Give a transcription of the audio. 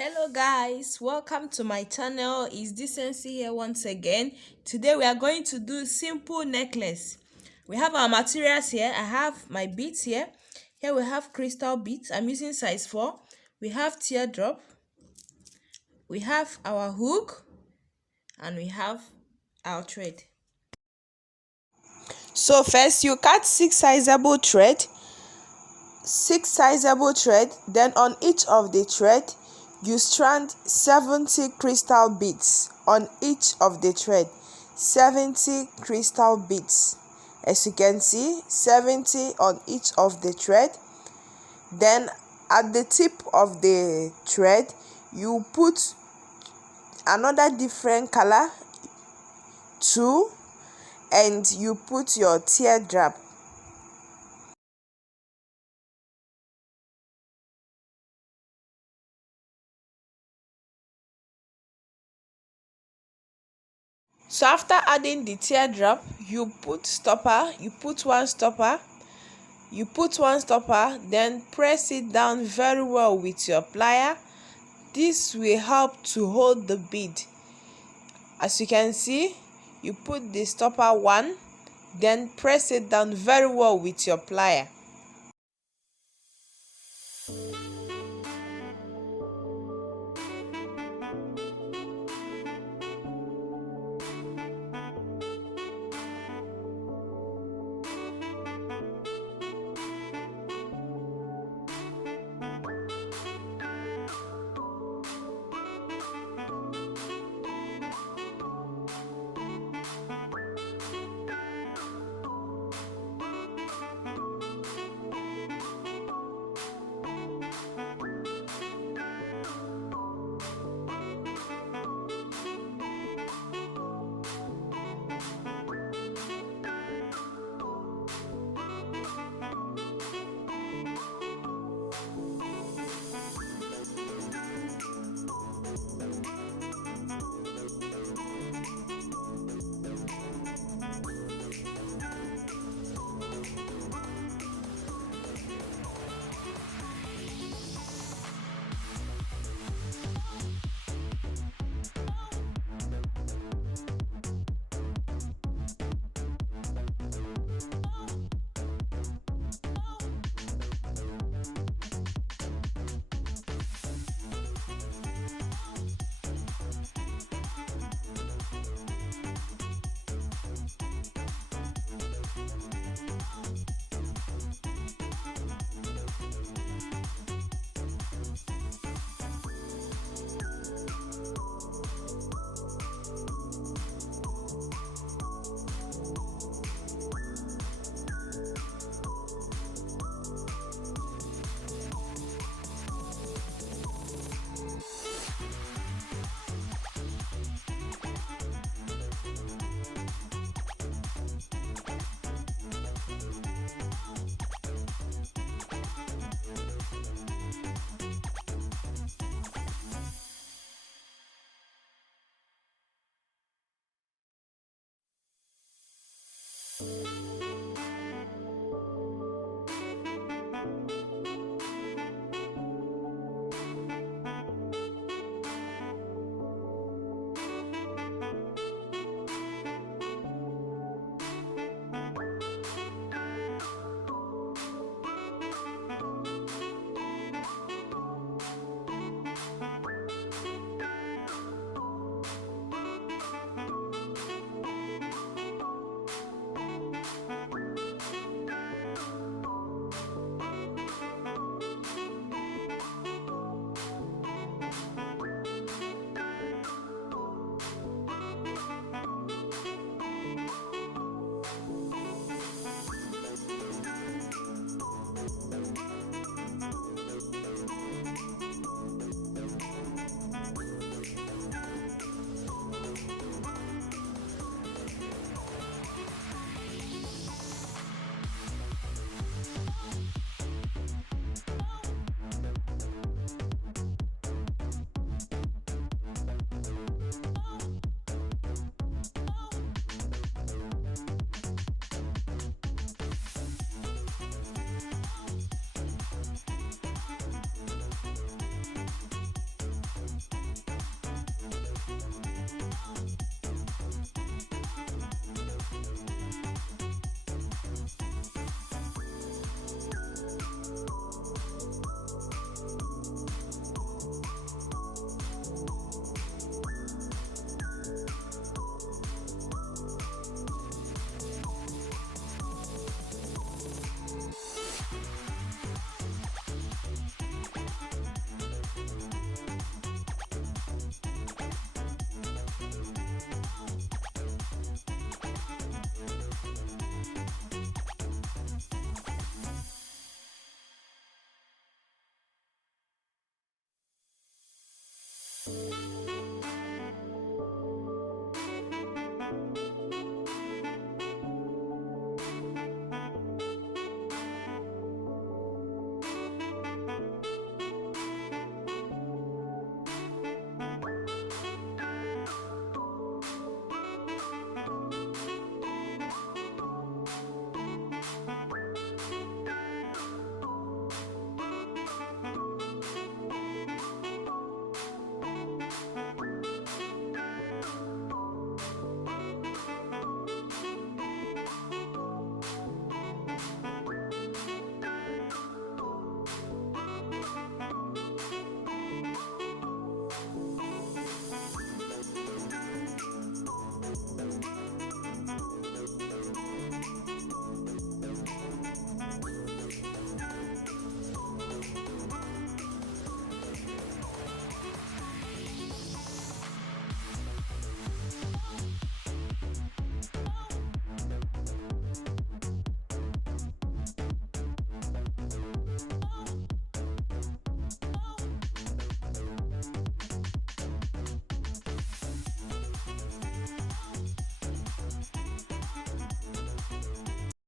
Hello guys, welcome to my channel. It's Decency here once again. Today we are going to do simple necklace. We have our materials here. I have my beads here. Here we have crystal beads. I'm using size 4. We have teardrop. We have our hook and we have our thread. So first you cut 6 sizable thread. Then on each of the thread you strand 70 crystal beads on each of the thread. 70 crystal beads, as you can see, 70 on each of the thread. Then at the tip of the thread you put another different color 2 and you put your teardrop. So after adding the teardrop, you put one stopper, then press it down very well with your plier. This will help to hold the bead. As you can see, you put the stopper 1, then press it down very well with your plier.